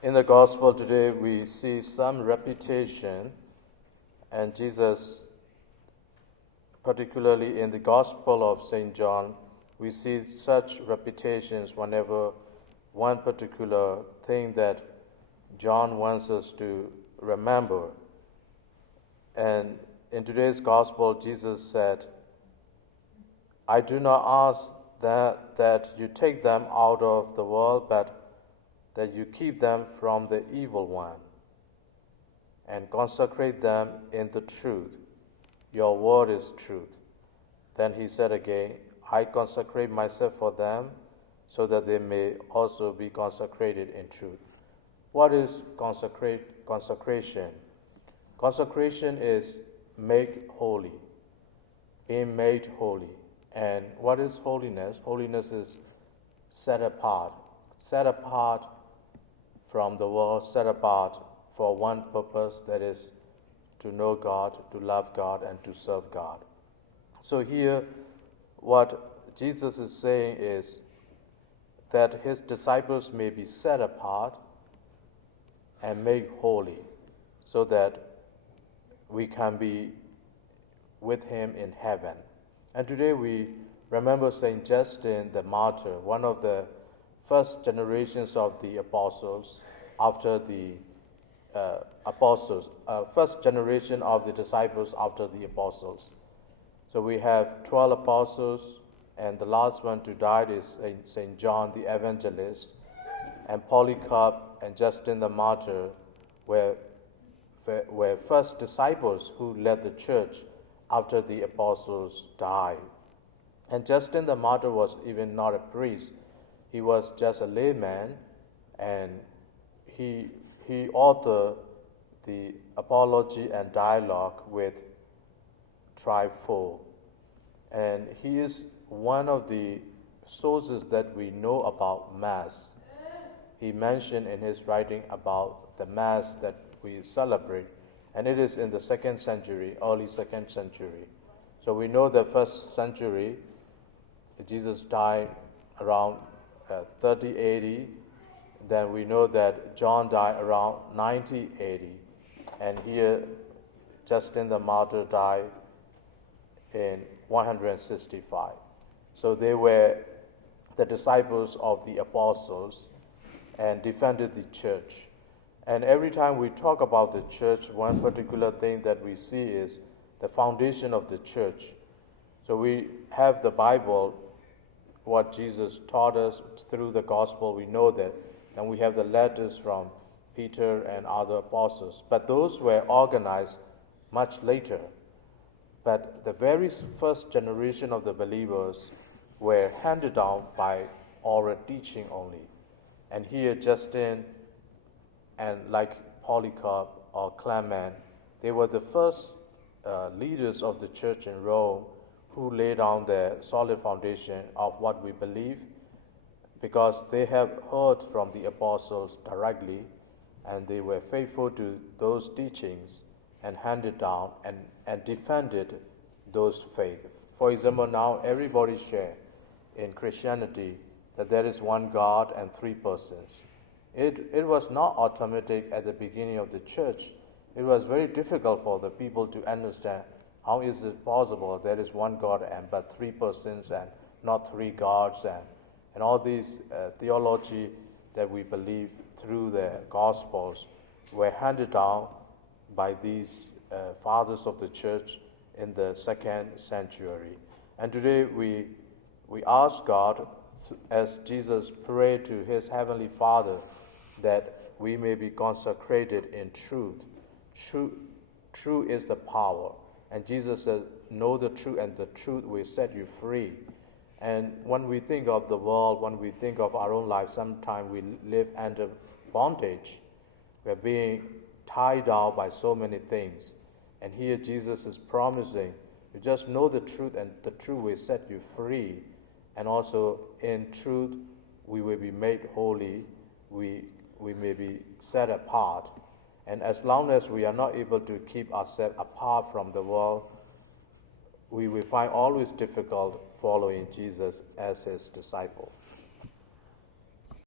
In the gospel today, we see some reputation, and Jesus, particularly in the gospel of St. John, we see such reputations whenever one particular thing that John wants us to remember. And in today's gospel, Jesus said, I do not ask that you take them out of the world, but that you keep them from the evil one and consecrate them in the truth. Your word is truth. Then he said again, I consecrate myself for them so that they may also be consecrated in truth. What is consecration? Consecration is make holy, being made holy. And what is holiness? Holiness is set apart from the world, set apart for one purpose, that is to know God, to love God, and to serve God. So here, what Jesus is saying is that his disciples may be set apart and made holy, so that we can be with him in heaven. And today we remember St. Justin the martyr, one of the first generations of the apostles after the first generation of the disciples after the apostles. So we have 12 apostles, and the last one to die is St. John the evangelist, and Polycarp and Justin the martyr were first disciples who led the church after the apostles died. And Justin the martyr was even not a priest. He was just a layman, and he authored the Apology and Dialogue with Trypho. And he is one of the sources that we know about Mass. He mentioned in his writing about the Mass that we celebrate, and it is in the 2nd century, early 2nd century. So we know the 1st century, Jesus died around 3080. Then we know that John died around 9080. And here, Justin the martyr died in 165. So they were the disciples of the apostles and defended the church. And every time we talk about the church, one particular thing that we see is the foundation of the church. So we have the Bible, what Jesus taught us through the gospel, we know that. And we have the letters from Peter and other apostles. But those were organized much later. But the very first generation of the believers were handed down by oral teaching only. And here Justin and like Polycarp or Clement, they were the first leaders of the church in Rome who laid down the solid foundation of what we believe, because they have heard from the apostles directly, and they were faithful to those teachings and handed down and defended those faith. For example, now everybody share in Christianity that there is one God and three persons. It was not automatic at the beginning of the church. It was very difficult for the people to understand how is it possible there is one God and but three persons and not three gods, and all these theology that we believe through the Gospels were handed down by these fathers of the church in the 2nd century. And today we ask God, as Jesus prayed to his heavenly Father, that we may be consecrated in truth. Truth is the power. And Jesus said, know the truth, and the truth will set you free. And when we think of the world, when we think of our own life, sometimes we live under bondage. We're being tied down by so many things. And here Jesus is promising, you just know the truth, and the truth will set you free. And also in truth, we will be made holy. We may be set apart. And as long as we are not able to keep ourselves apart from the world, we will find always difficult following Jesus as his disciple.